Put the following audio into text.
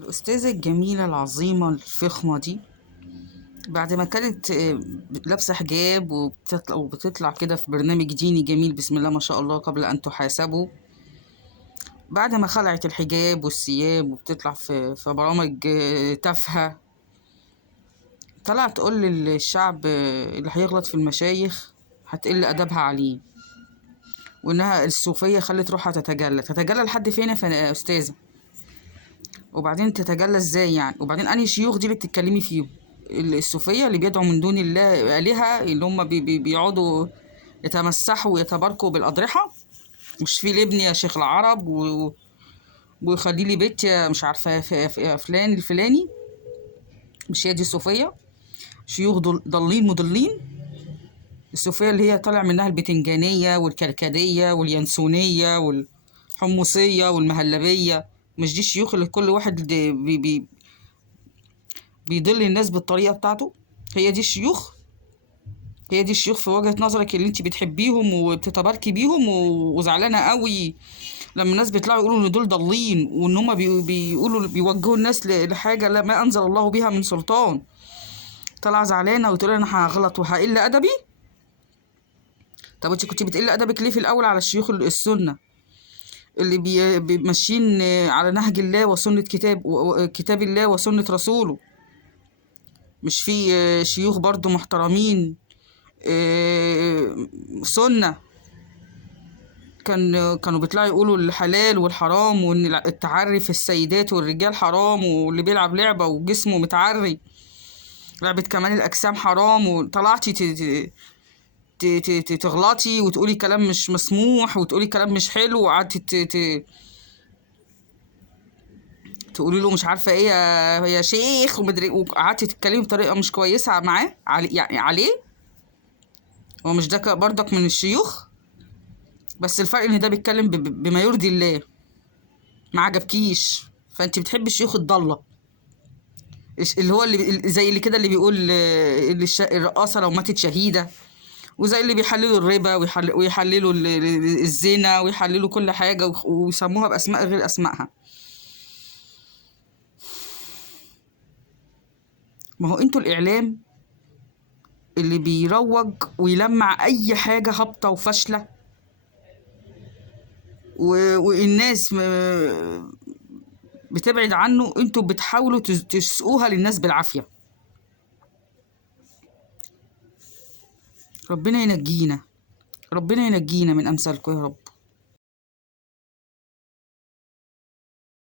الأستاذة الجميلة العظيمة الفخمة دي بعد ما كانت لابسة حجاب وبتطلع كده في برنامج ديني جميل، بسم الله ما شاء الله، قبل أن تحاسبوا. بعد ما خلعت الحجاب والثياب وبتطلع في برامج تافهة، طلعت تقول للشعب اللي هيغلط في المشايخ هتقل أدبها عليه، وإنها الصوفية خلت روحها تتجلى لحد فين يا أستاذة؟ وبعدين تتجلى ازاي يعني؟ وبعدين انهي شيوخ دي اللي بتتكلمي فيهم؟ الصوفية اللي بيدعوا من دون الله آلهة، اللي هم بيقعدوا يتمسحوا ويتباركوا بالأضرحة؟ مش في لابني يا شيخ العرب وخلي لي بيت يا مش عارفة يا فلان الفلاني؟ مش هي دي الصوفية؟ شيوخ ضالين مضلين. الصوفية اللي هي طالع منها البتنجانية والكركدية واليانسونية والحمصية والمهلبية، مش دي الشيوخ اللي كل واحد بيضل الناس بالطريقة بتاعته؟ هي دي الشيوخ؟ هي دي الشيوخ في وجهة نظرك اللي انت بتحبيهم وبتتباركي بيهم وزعلانة قوي لما الناس بيطلعوا يقولوا ان دول ضالين، وان هم بيقولوا بيوجهوا الناس لحاجة لا ما انزل الله بها من سلطان؟ طالعة زعلانة وتقول انا هغلط وهقل ادبي؟ طب انت كنت بتقل ادبك ليه في الاول على الشيوخ السنة اللي ماشيين على نهج الله وسنة كتاب الله وسنة رسوله؟ مش في شيوخ برضو محترمين سنة كانوا بيطلعوا يقولوا الحلال والحرام، وان التعري في السيدات والرجال حرام، واللي بيلعب لعبة وجسمه متعري لعبة كمال الأجسام حرام، وطلعتي تغلطي وتقولي كلام مش مسموح وتقولي كلام مش حلو، وقعدتي تقولي له مش عارفة ايه يا شيخ وقعدتي تتكلمي بطريقة مش كويسة معاه يعني عليه. هو مش ده برضك من الشيوخ؟ بس الفرق ان ده بيتكلم بما يرضي الله، ما عجبكيش، فانت بتحبي الشيوخ الضاله اللي هو اللي زي اللي كده اللي بيقول اللي الرقاصه لو ماتت شهيده، وزي اللي بيحللوا الربا ويحللوا الزنا ويحللوا كل حاجه ويسموها باسماء غير اسمائها. ما هو انتوا الاعلام اللي بيروج ويلمع اي حاجه هابطه وفاشله، والناس بتبعد عنه، انتوا بتحاولوا تسقوها للناس بالعافية. ربنا ينجينا، ربنا ينجينا من أمثالكم يا رب.